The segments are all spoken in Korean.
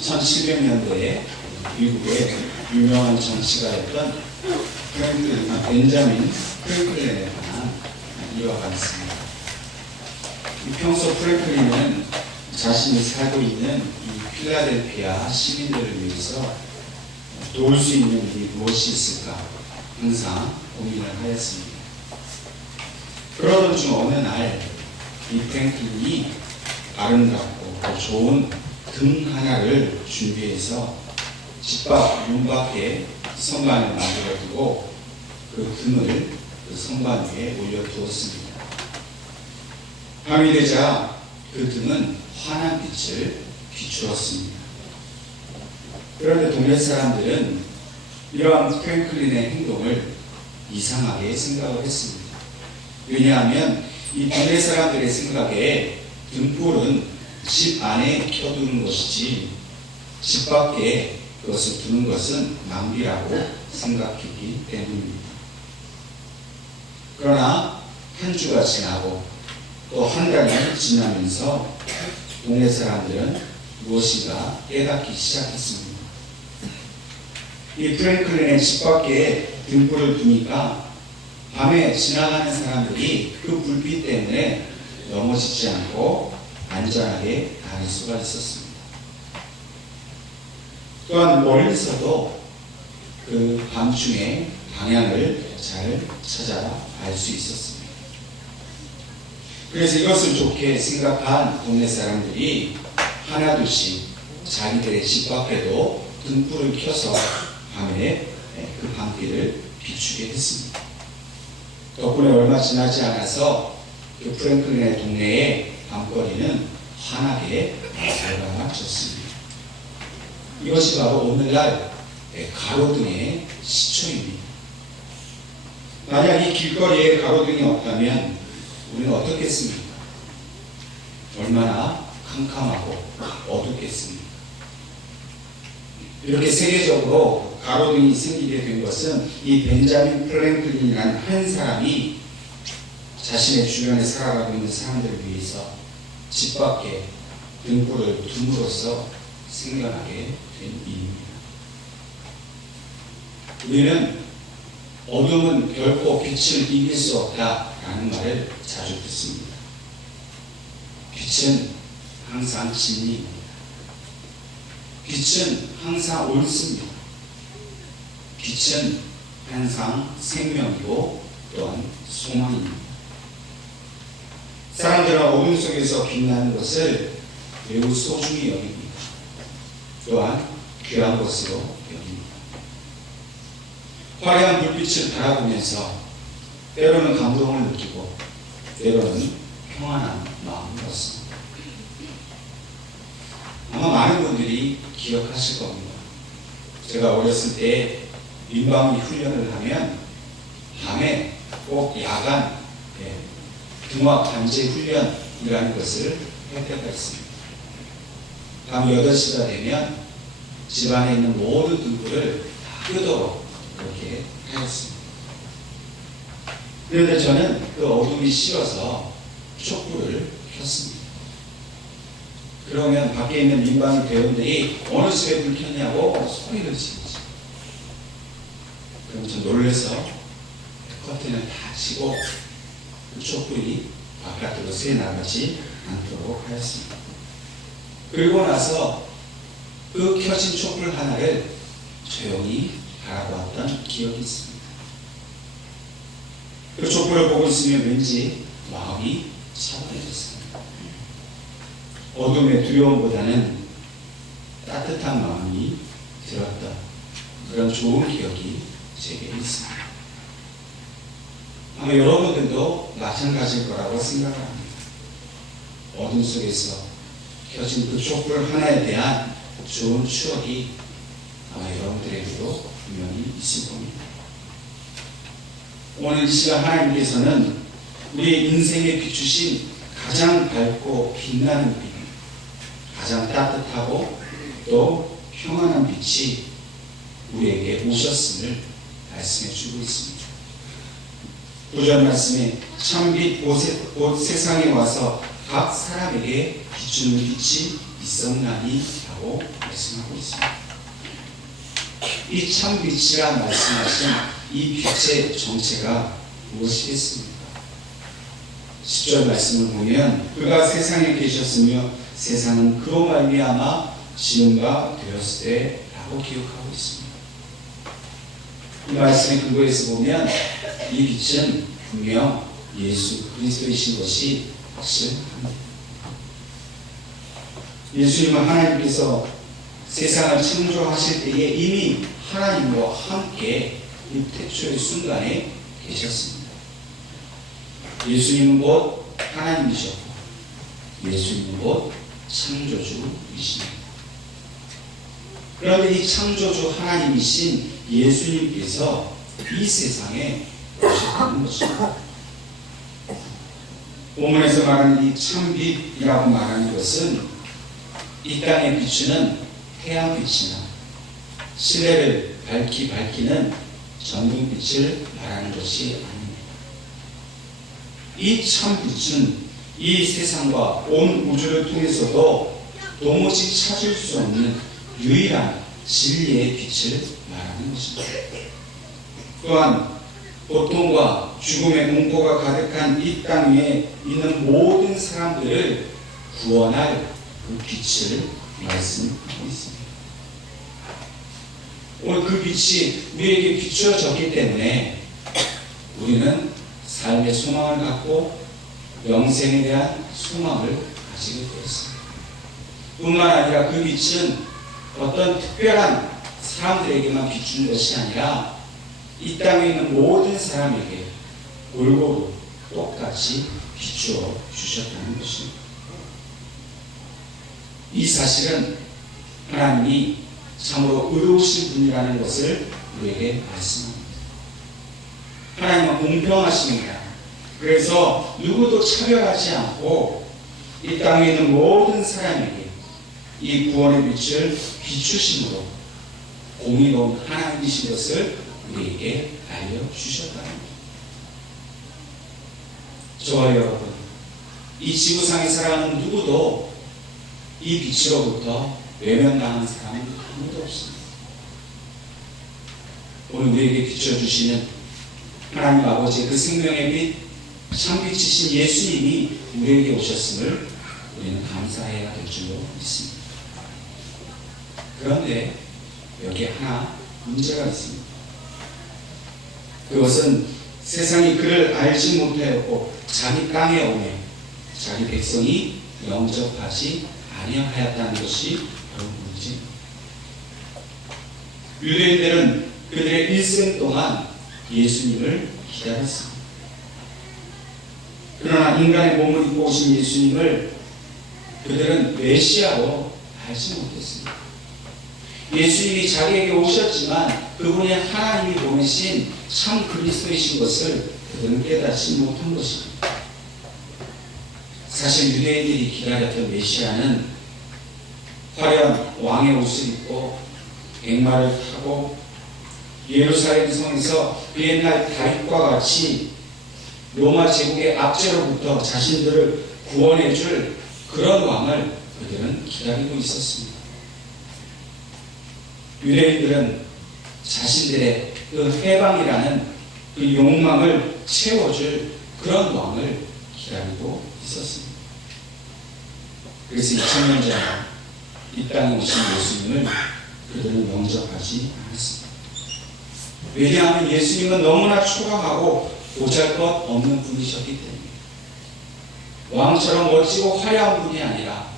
1700년도에 미국의 유명한 정치가였던 벤자민 프랭클린에 관한 일화가 있습니다. 평소 프랭클린은 자신이 살고 있는 이 필라델피아 시민들을 위해서 도울 수 있는 일이 무엇이 있을까 항상 고민을 하였습니다. 그러던 중 어느 날 이 프랭클린이 아름답고 좋은 등 하나를 준비해서 집 밖 문 밖에 선반을 만들어 두고 그 등을 그 선반 위에 올려두었습니다. 밤이 되자 그 등은 환한 빛을 비추었습니다. 그런데 동네 사람들은 이러한 프랭클린의 행동을 이상하게 생각을 했습니다. 왜냐하면 이 동네 사람들의 생각에 등불은 집 안에 켜두는 것이지 집 밖에 그것을 두는 것은 낭비라고 생각했기 때문입니다. 그러나 한 주가 지나고 또 한 달이 지나면서 동네 사람들은 무엇인가 깨닫기 시작했습니다. 이 프랭클린의 집 밖에 등불을 두니까 밤에 지나가는 사람들이 그 불빛 때문에 넘어지지 않고 안전하게 다닐 수가 있었습니다. 또한 멀리서도 그 밤중에 방향을 잘 찾아 알 수 있었습니다. 그래서 이것을 좋게 생각한 동네 사람들이 하나둘씩 자기들의 집 밖에도 등불을 켜서 밤에 그 밤길을 비추게 했습니다. 덕분에 얼마 지나지 않아서 그 프랭클린의 동네의 밤거리는 환하게 밝아졌습니다. 이것이 바로 오늘날 가로등의 시초입니다. 만약 이 길거리에 가로등이 없다면 우리는 어떻겠습니까? 얼마나 캄캄하고 어둡겠습니까? 이렇게 세계적으로 가로등이 생기게 된 것은 이 벤자민 프랭클린이라는 한 사람이 자신의 주변에 살아가고 있는 사람들을 위해서 집 밖에 등불을 둠으로써 생겨나게 된 일입니다. 우리는 어둠은 결코 빛을 이길 수 없다라는 말을 자주 듣습니다. 빛은 항상 진리입니다. 빛은 항상 옳습니다. 빛은 항상 생명이고 또한 소망입니다. 사람들은 어둠 속에서 빛나는 것을 매우 소중히 여깁니다. 또한 귀한 것으로 여깁니다. 화려한 불빛을 바라보면서 때로는 감동을 느끼고 때로는 평안한 마음을 얻습니다. 아마 많은 분들이 기억하실 겁니다. 제가 어렸을 때 민방위 훈련을 하면 밤에 꼭 야간 등화 관제 훈련이라는 것을 할 때가 있습니다. 밤 8시가 되면 집안에 있는 모든 등불을 다 끄도록 그렇게 하였습니다. 그런데 저는 그 어둠이 싫어서 촛불을 켰습니다. 그러면 밖에 있는 민방위 대원들이 어느 집에 불 켰냐고 소리를 지르지. 그럼 저 놀라서 커튼을 다 치고 그 촛불이 바깥으로 새 나가지 않도록 하였습니다. 그리고 나서 그 켜진 촛불 하나를 조용히 바라보았던 기억이 있습니다. 그 촛불을 보고 있으면 왠지 마음이 차분해졌습니다. 어둠의 두려움보다는 따뜻한 마음이 들었던 그런 좋은 기억이 제게 있습니다. 아마 여러분들도 마찬가지일 거라고 생각합니다. 어둠 속에서 켜진 그 촛불 하나에 대한 좋은 추억이 아마 여러분들에게도 분명히 있을 겁니다. 오늘 이 시간 하나님께서는 우리 인생에 비추신 가장 밝고 빛나는 빛, 가장 따뜻하고 또 평안한 빛이 우리에게 오셨음을 말씀해 주고 있습니다. 구절 말씀에 참빛 곧 세상에 와서 각 사람에게 비추는 빛이 있었나니 라고 라고 말씀하고 있습니다. 이 참 빛이라 말씀하신 이 빛의 정체가 무엇이겠습니까? 10절 말씀을 보면 그가 세상에 계셨으며 세상은 그로 말미암아 지은 바 되었을 때 라고 기록하고 있습니다. 이 말씀의 근거에서 보면 이 빛은 분명 예수 그리스도이신 것이 확실합니다. 예수님은 하나님께서 세상을 창조하실 때에 이미 하나님과 함께 이 태초의 순간에 계셨습니다. 예수님은 곧 하나님이셨고 예수님은 곧 창조주이십니다. 그런데 이 창조주 하나님이신 예수님께서 이 세상에 오셨다는 것입니다. 본문에서 말하는 이 참빛이라고 말하는 것은 이 땅에 비추는 태양빛이나 시내를 밝히는 전등빛을 말하는 것이 아닙니다. 이 참빛은 이 세상과 온 우주를 통해서도 도무지 찾을 수 없는 유일한 진리의 빛을 말하는 것입니다. 또한 고통과 죽음의 공포가 가득한 이 땅 위에 있는 모든 사람들을 구원할 그 빛을 말씀하고 있습니다. 오늘 그 빛이 우리에게 비추어졌기 때문에 우리는 삶의 소망을 갖고 영생에 대한 소망을 가지게 되었습니다. 뿐만 아니라 그 빛은 어떤 특별한 사람들에게만 비추는 것이 아니라 이 땅에 있는 모든 사람에게 골고루 똑같이 비추어 주셨다는 것입니다. 이 사실은 하나님이 참으로 의로우신 분이라는 것을 우리에게 말씀합니다. 하나님은 공평하십니다. 그래서 누구도 차별하지 않고 이 땅에 있는 모든 사람에게 이 구원의 빛을 비추심으로 공의로운 하나님이신 것을 우리에게 알려주셨다는 겁니다. 저와 여러분, 이 지구상에 살아가는 누구도 이 빛으로부터 외면당한 사람은 아무도 없습니다. 오늘 우리에게 비춰주시는 하나님 아버지의 그 생명의 빛, 참빛이신 예수님이 우리에게 오셨음을 우리는 감사해야 될 줄로 믿습니다. 그런데 여기에 하나 문제가 있습니다. 그것은 세상이 그를 알지 못하였고 자기 땅에 오매 자기 백성이 영접하지 아니하였다는 것이 바로 문제입니다. 유대인들은 그들의 일생 동안 예수님을 기다렸습니다. 그러나 인간의 몸을 입고 오신 예수님을 그들은 메시아로 알지 못했습니다. 예수님이 자기에게 오셨지만 그분이 하나님이 보내신 참 그리스도이신 것을 그들은 깨닫지 못한 것입니다. 사실 유대인들이 기다렸던 메시아는 화려한 왕의 옷을 입고 백마를 타고 예루살렘 성에서 그 옛날 다윗과 같이 로마 제국의 압제로부터 자신들을 구원해 줄 그런 왕을 그들은 기다리고 있었습니다. 유대인들은 자신들의 그 해방이라는 그 욕망을 채워줄 그런 왕을 기다리고 있었습니다. 그래서 2000년 전에 이 땅에 오신 예수님을 그들은 영접하지 않았습니다. 왜냐하면 예수님은 너무나 초라하고 보잘것없는 분이셨기 때문에 왕처럼 멋지고 화려한 분이 아니라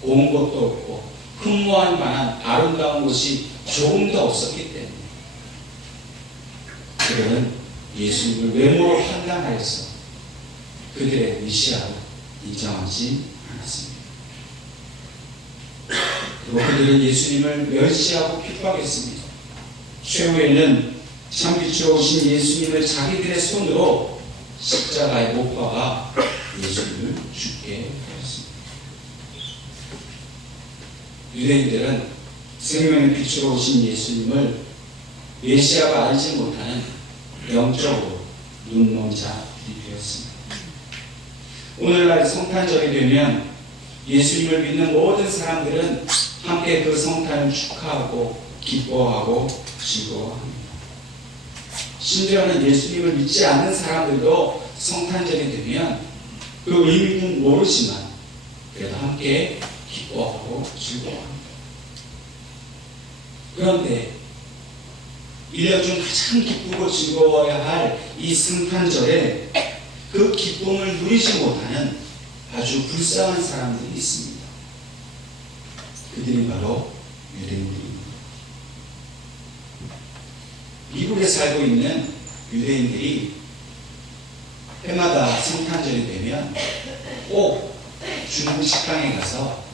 고운 것도 없고 흠모할 만한 아름다운 것이 조금 더 없었기 때문에 그들은 예수님을 외모로 판단하여서 그들의 메시아로 인정하지 않았습니다. 그리고 그들은 예수님을 멸시하고 핍박했습니다. 최후에는 참빛으로 오신 예수님을 자기들의 손으로 십자가에 못 박아 예수님을 죽게 하였습니다. 유대인들은 생명의 빛으로 오신 예수님을 메시아가 알지 못하는 영적으로 눈먼 자들이 되었습니다. 오늘날 성탄절이 되면 예수님을 믿는 모든 사람들은 함께 그 성탄을 축하하고 기뻐하고 즐거워합니다. 심지어는 예수님을 믿지 않는 사람들도 성탄절이 되면 그 의미는 모르지만 그래도 함께 기뻐하고 즐거워합니다. 그런데 1년 중 가장 기쁘고 즐거워야 할 이 성탄절에 그 기쁨을 누리지 못하는 아주 불쌍한 사람들이 있습니다. 그들이 바로 유대인들입니다. 미국에 살고 있는 유대인들이 해마다 성탄절이 되면 꼭 중국 식당에 가서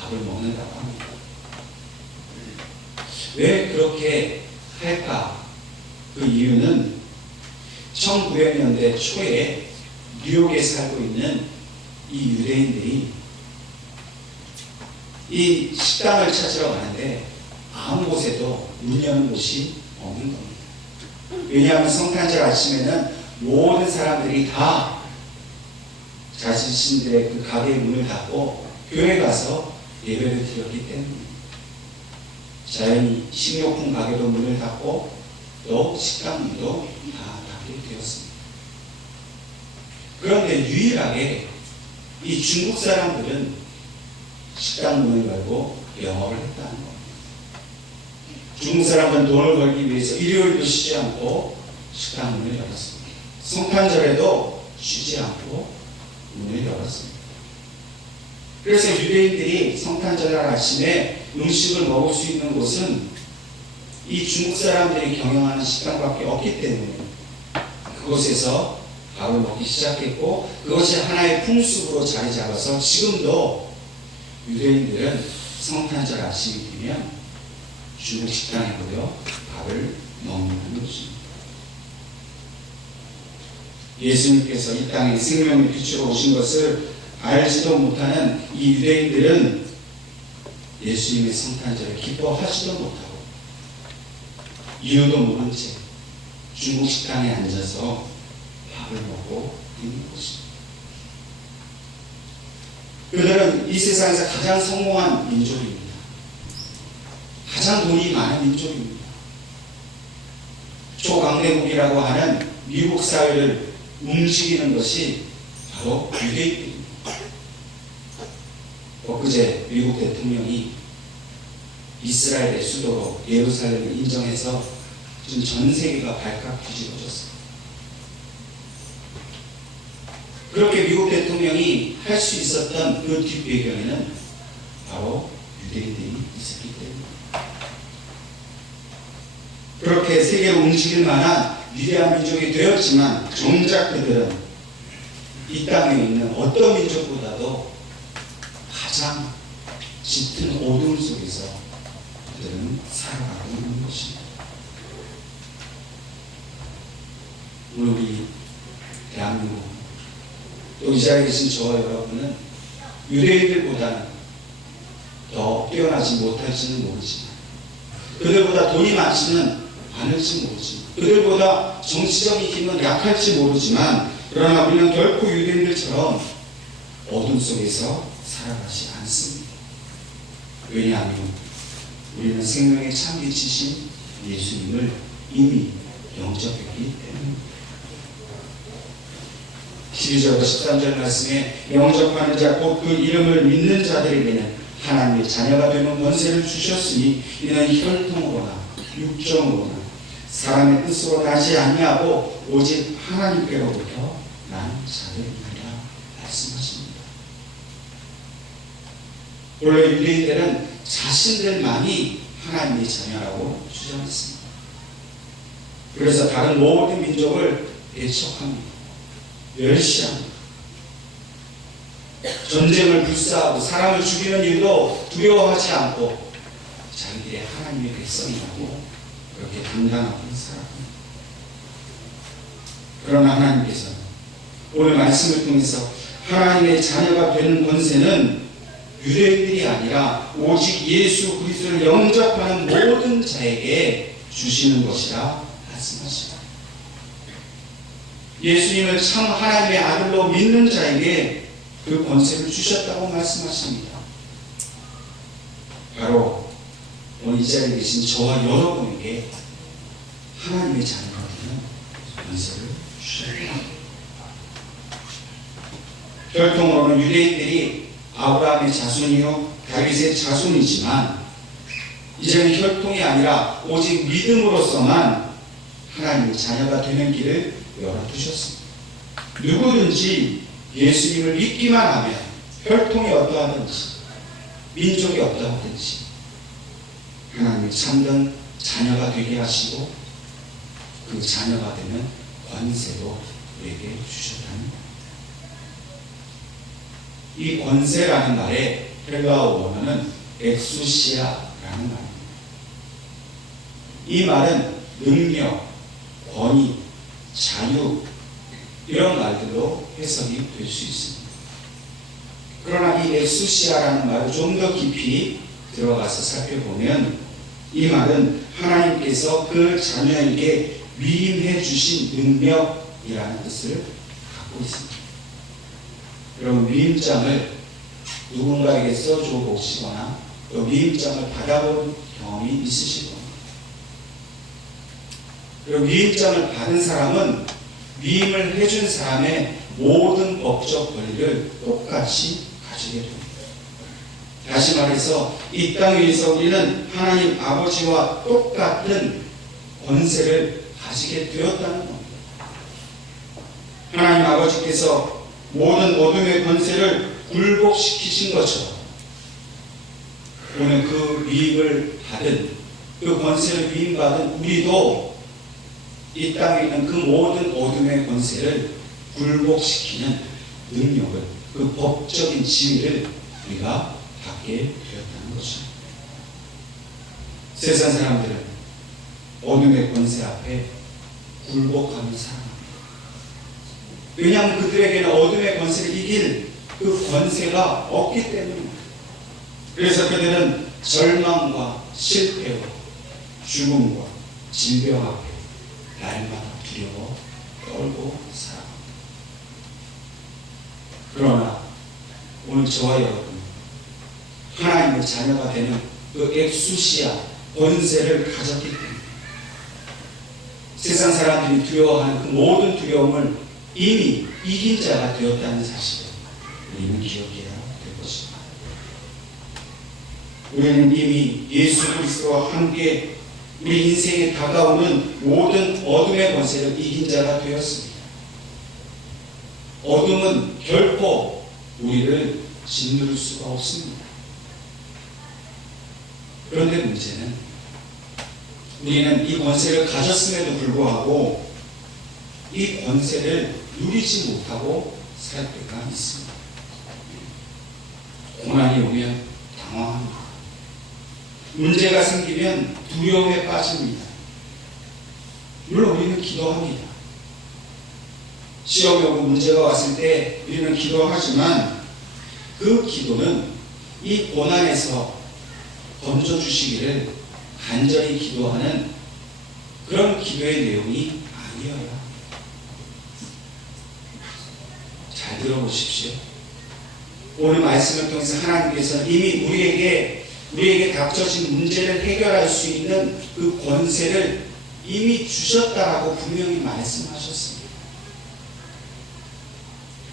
밥을 먹는다고 합니다. 왜 그렇게 할까? 그 이유는 1900년대 초에 뉴욕에 살고 있는 이 유대인들이 이 식당을 찾으러 가는데 아무 곳에도 문 여는 곳이 없는 겁니다. 왜냐하면 성탄절 아침에는 모든 사람들이 다 자신들의 그 가게의 문을 닫고 교회 가서 예배를 드렸기 때문입니다. 자연히 식료품 가게도 문을 닫고 또 식당 문도 다 닫게 되었습니다. 그런데 유일하게 이 중국 사람들은 식당 문을 열고 영업을 했다는 겁니다. 중국 사람들은 돈을 벌기 위해서 일요일도 쉬지 않고 식당 문을 열었습니다. 성탄절에도 쉬지 않고 문을 열었습니다. 그래서 유대인들이 성탄절날 아침에 음식을 먹을 수 있는 곳은 이 중국 사람들이 경영하는 식당밖에 없기 때문에 그곳에서 밥을 먹기 시작했고 그것이 하나의 풍습으로 자리 잡아서 지금도 유대인들은 성탄절 아침이 되면 중국 식당에 모여 밥을 먹는 것입니다. 예수님께서 이 땅에 생명의 빛으로 오신 것을 알지도 못하는 이 유대인들은 예수님의 성탄절을 기뻐하지도 못하고 이유도 모른 채 중국 식당에 앉아서 밥을 먹고 있는 것입니다. 그들은 이 세상에서 가장 성공한 민족입니다. 가장 돈이 많은 민족입니다. 초강대국이라고 하는 미국 사회를 움직이는 것이 바로 유대인입니다. 엊그제 미국 대통령이 이스라엘의 수도로 예루살렘을 인정해서 지금 전 세계가 발칵 뒤집어졌습니다. 그렇게 미국 대통령이 할 수 있었던 그 뒷배경에는 바로 유대인들이 있었기 때문입니다. 그렇게 세계를 움직일 만한 위대한 민족이 되었지만 정작 그들은 이 땅에 있는 어떤 민족보다도 가장 짙은 어두움 속에서 그들은 살아가고 있는 것입니다. 오늘 우리 대한민국 또 이 자리에 계신 저와 여러분은 유대인들보다는 더 뛰어나지 못할지는 모르지만 그들보다 돈이 많지는 않을지 모르지만 그들보다 정치적인 힘은 약할지 모르지만 그러나 우리는 결코 유대인들처럼 어둠 속에서 살아가지 않습니다. 왜냐하면 우리는 생명의 참빛이신 예수님을 이미 영접했기 때문입니다. 12절과 13절 말씀에 영접하는 자 곧 그 이름을 믿는 자들에게는 하나님의 자녀가 되는 권세를 주셨으니 이는 혈통으로나 육정으로나 사람의 뜻으로 나지 아니하고 오직 하나님께로부터 난 자들이라 말씀하십니다. 원래 유대인들은 자신들만이 하나님의 자녀라고 주장했습니다. 그래서 다른 모든 민족을 배척합니다. 멸시합니다. 전쟁을 불사하고 사람을 죽이는 일도 두려워하지 않고 자기들의 하나님의 백성이라고 그렇게 당당하게 살아갑니다. 그러나 하나님께서는 오늘 말씀을 통해서 하나님의 자녀가 되는 권세는 유대인들이 아니라 오직 예수 그리스도를 영접하는 모든 자에게 주시는 것이라 말씀하십니다. 예수님을 참 하나님의 아들로 믿는 자에게 그 권세를 주셨다고 말씀하십니다. 바로 오늘 이 자리에 계신 저와 여러분에게 하나님의 자녀가 되는 권세를 주셨습니다. 혈통으로는 유대인들이 아브라함의 자손이요 다윗의 자손이지만 이제는 혈통이 아니라 오직 믿음으로서만 하나님의 자녀가 되는 길을 열어두셨습니다. 누구든지 예수님을 믿기만 하면 혈통이 어떠하든지 민족이 어떠하든지 하나님의 참된 자녀가 되게 하시고 그 자녀가 되는 권세도 우리에게 주셨다는 겁니다. 이 권세라는 말의 헬라어 원어는 엑수시아라는 말입니다. 이 말은 능력, 권위, 자유 이런 말들로 해석이 될 수 있습니다. 그러나 이 엑수시아라는 말을 좀 더 깊이 들어가서 살펴보면 이 말은 하나님께서 그 자녀에게 위임해 주신 능력이라는 뜻을 갖고 있습니다. 여러분 위임장을 누군가에게 써줘 보시거나 또 위임장을 받아본 경험이 있으실 겁니다. 그리고 위임장을 받은 사람은 위임을 해준 사람의 모든 법적 권리를 똑같이 가지게 됩니다. 다시 말해서 이 땅 위에서 우리는 하나님 아버지와 똑같은 권세를 가지게 되었다는 겁니다. 하나님 아버지께서 모든 어둠의 권세를 굴복시키신 것처럼 오늘 그 위임을 받은 그 권세를 위임받은 우리도 이 땅에 있는 그 모든 어둠의 권세를 굴복시키는 능력을 그 법적인 지위를 우리가 받게 되었다는 것입니다. 세상 사람들은 어둠의 권세 앞에 굴복하는 사람입니다. 왜냐하면 그들에게는 어둠의 권세를 이길 그 권세가 없기 때문입니다. 그래서 그들은 절망과 실패와 죽음과 질병 앞에 날마다 두려워 떨고 살아갑니다. 그러나 오늘 저와 여러분 하나님의 자녀가 되는 그 엑수시아 권세를 가졌기 때문에 세상 사람들이 두려워하는 그 모든 두려움을 이미 이긴 자가 되었다는 사실을 우리는 기억해야 될 것입니다. 우리는 이미 예수 그리스도와 함께 우리 인생에 다가오는 모든 어둠의 권세를 이긴 자가 되었습니다. 어둠은 결코 우리를 짓누를 수가 없습니다. 그런데 문제는 우리는 이 권세를 가졌음에도 불구하고 이 권세를 누리지 못하고 살 때가 있습니다. 고난이 오면 당황합니다. 문제가 생기면 두려움에 빠집니다. 물론 우리는 기도합니다. 시험이 오고 문제가 왔을 때 우리는 기도하지만 그 기도는 이 고난에서 건져주시기를 간절히 기도하는 그런 기도의 내용이 아니어야. 잘 들어보십시오. 오늘 말씀을 통해서 하나님께서는 이미 우리에게 닥쳐진 문제를 해결할 수 있는 그 권세를 이미 주셨다라고 분명히 말씀하셨습니다.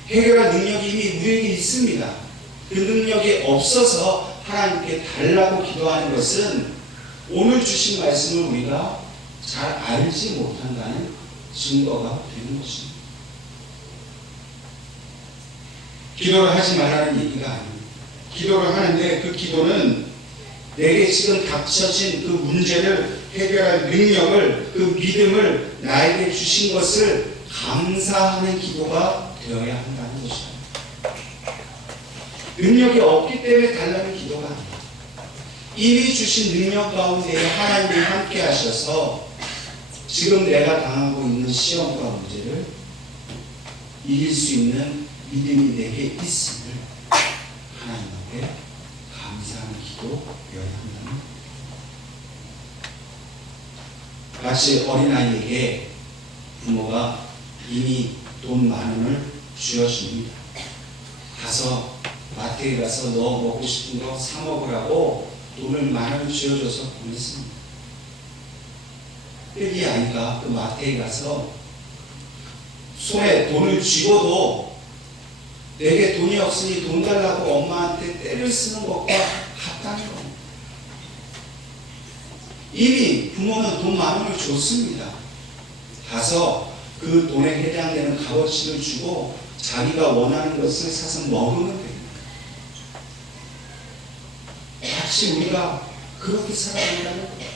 해결할 능력이 이미 우리에게 있습니다. 그 능력이 없어서 하나님께 달라고 기도하는 것은 오늘 주신 말씀을 우리가 잘 알지 못한다는 증거가 되는 것입니다. 기도를 하지 말라는 얘기가 아닙니다. 기도를 하는데 그 기도는 내게 지금 닥쳐진 그 문제를 해결할 능력을, 그 믿음을 나에게 주신 것을 감사하는 기도가 되어야 한다는 것입니다. 능력이 없기 때문에 달라는 기도가 아닙니다. 이미 주신 능력 가운데 하나님이 함께 하셔서 지금 내가 당하고 있는 시험과 문제를 이길 수 있는 믿음이 내게 있음을 하나님 앞에 감사하는 기도여야 한다는 마치 어린아이에게 부모가 이미 돈 10,000원을 쥐어줍니다. 가서 마트에 가서 너 먹고 싶은 거 사 먹으라고 돈을 10,000원을 쥐어줘서 보냈습니다. 이 아이가 그 마트에 가서 손에 돈을 쥐고도 내게 돈이 없으니 돈 달라고 엄마한테 떼를 쓰는 것과 같다는 겁니다. 이미 부모는 돈 10,000원을 줬습니다. 가서 그 돈에 해당되는 값어치를 주고 자기가 원하는 것을 사서 먹으면 됩니다. 마치 우리가 그렇게 살아간다는 거예요.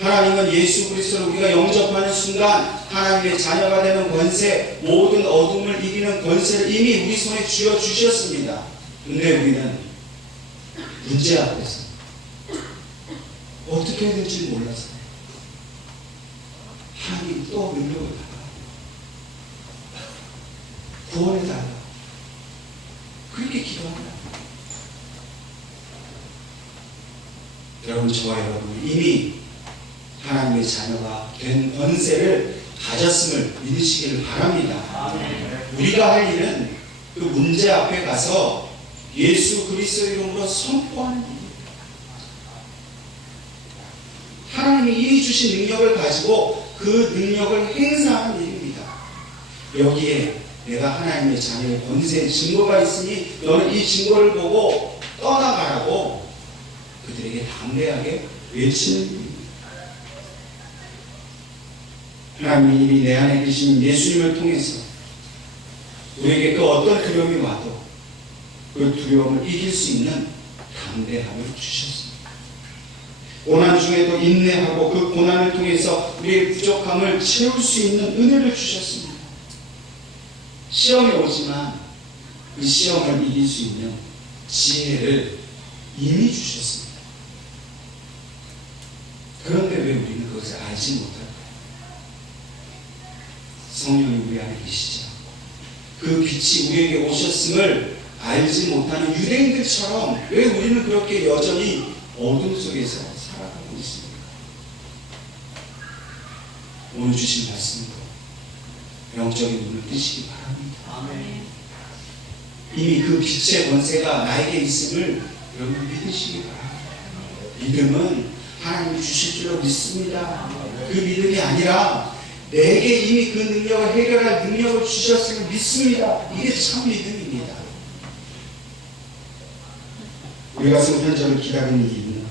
하나님은 예수 그리스도를 우리가 영접하는 순간 하나님의 자녀가 되는 권세, 모든 어둠을 이기는 권세를 이미 우리 손에 쥐어주셨습니다. 근데 우리는 문제 앞에서 어떻게 해야 될지 몰라서 하나님 또 능력을달라, 구원해달라, 그렇게 기도합니다. 여러분, 저와 여러분 이미 하나님의 자녀가 된 권세를 가졌음을 믿으시기를 바랍니다. 우리가 할 일은 그 문제 앞에 가서 예수 그리스도 이름으로 선포하는 일입니다. 하나님이 이미 주신 능력을 가지고 그 능력을 행사하는 일입니다. 여기에 내가 하나님의 자녀의 권세의 증거가 있으니 너는 이 증거를 보고 떠나가라고 그들에게 담대하게 외치는 일입니다. 하나님이 이미 내 안에 계신 예수님을 통해서 우리에게 그 어떤 두려움이 와도 그 두려움을 이길 수 있는 담대함을 주셨습니다. 고난 중에도 인내하고 그 고난을 통해서 우리의 부족함을 채울 수 있는 은혜를 주셨습니다. 시험이 오지만 그 시험을 이길 수 있는 지혜를 이미 주셨습니다. 그런데 왜 우리는 그것을 알지 못할까요? 성령이 우리 안에 계시지 않고 그 빛이 우리에게 오셨음을 알지 못하는 유대인들처럼 왜 우리는 그렇게 여전히 어둠 속에서 살아가고 있습니까? 오늘 주신 말씀으로 영적인 눈을 뜨시기 바랍니다. 아멘. 이미 그 빛의 권세가 나에게 있음을 여러분 믿으시기 바랍니다. 믿음은 하나님이 주실 줄로 믿습니다. 그 믿음이 아니라 내게 이미 그 능력을 해결할 능력을 주셨음을 믿습니다. 이게 참 믿음입니다. 우리가 성탄절을 기다리는 이유는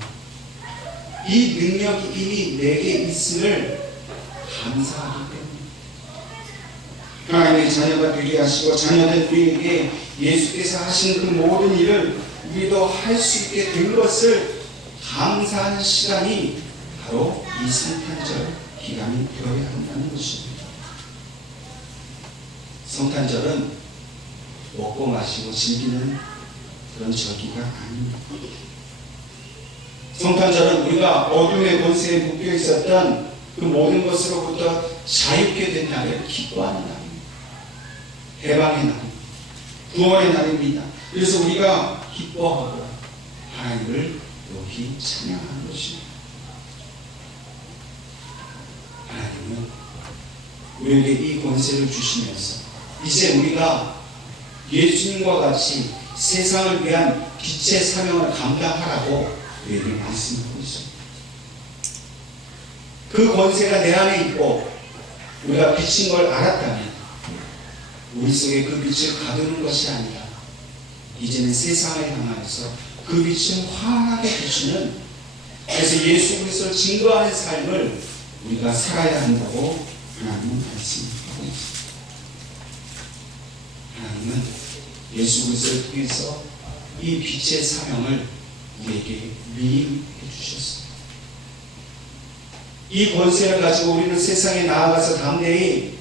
이 능력이 이미 내게 있음을 감사하기 때문입니다. 하나님의 자녀가 되게 하시고 자녀된 우리에게 예수께서 하신 그 모든 일을 우리도 할 수 있게 된 것을 감사하는 시간이 바로 이 성탄절 기간이 되어야 한다는 것입니다. 성탄절은 먹고 마시고 즐기는 그런 절기가 아닙니다. 성탄절은 우리가 어둠의 권세에 묶여 있었던 그 모든 것으로부터 자유케 된 날을 기뻐하는 날입니다. 해방의 날입니다. 구원의 날입니다. 그래서 우리가 기뻐하고 하나님을 높이 찬양하는 것입니다. 하나님은 우리에게 이 권세를 주시면서 이제 우리가 예수님과 같이 세상을 위한 빛의 사명을 감당하라고 우리에게 말씀하고 있습니다. 그 권세가 내 안에 있고 우리가 빛인 걸 알았다면 우리 속에 그 빛을 가두는 것이 아니라 이제는 세상을 향하여서 그 빛을 환하게 비추는, 그래서 예수 그리스도를 증거하는 삶을 우리가 살아야 한다고 하나님은 말씀하고 있습니다. 하나님은 예수 그리스도를 통해서 이 빛의 사명을 우리에게 미임해 주셨습니다. 이 권세를 가지고 우리는 세상에 나아가서 담대히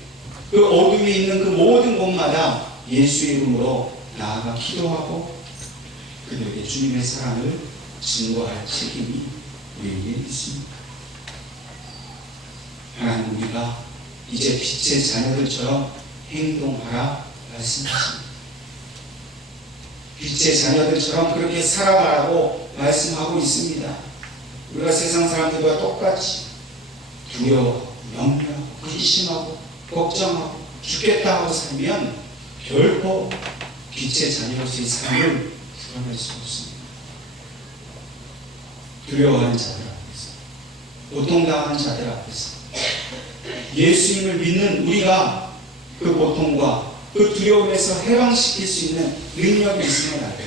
그 어둠이 있는 그 모든 곳마다 예수의 이름으로 나아가 기도하고 그들에게 주님의 사랑을 증거할 책임이 우리에게 있습니다. 하나님, 우리가 이제 빛의 자녀들처럼 행동하라 말씀하십니다. 빛의 자녀들처럼 그렇게 살아가라고 말씀하고 있습니다. 우리가 세상 사람들과 똑같이 두려워, 염려하고 근심하고 걱정하고 죽겠다 하고 살면 결코 빛의 자녀로서의 삶을 풀어낼 수 없습니다. 두려워하는 자들 앞에서, 고통당하는 자들 앞에서 예수님을 믿는 우리가 그 고통과 그 두려움에서 해방시킬 수 있는 능력이 있음을 알고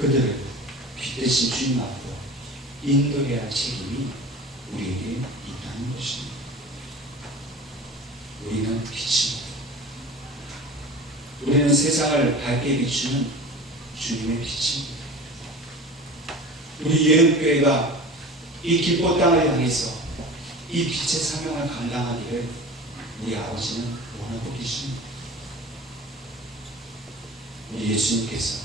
그들을 빛 대신 주님 앞으로 인도해야 할 책임이 우리에게 있다는 것입니다. 우리는 빛입니다. 우리는 세상을 밝게 비추는 주님의 빛입니다. 우리 예은교회가 이 길보 땅을 향해서 이 빛의 사명을 감당하기를 우리 아버지는 원하고 계십니다. 우리 예수님께서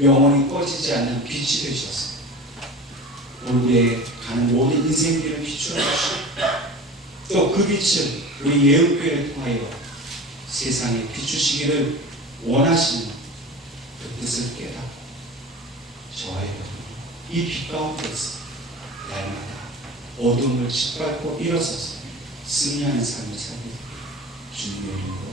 영원히 꺼지지 않는 빛이 되셔서 우리의 가는 모든 인생길을 비추어 주시고 또 그 빛을 우리 예은교회를 통하여 세상에 비추시기를 원하시는 그 뜻을 깨닫고 저와 여러분 이 빛 가운데서 날마다 어둠을 짓밟고 일어서서 승리하는 삶을 살게 주님의 이름으로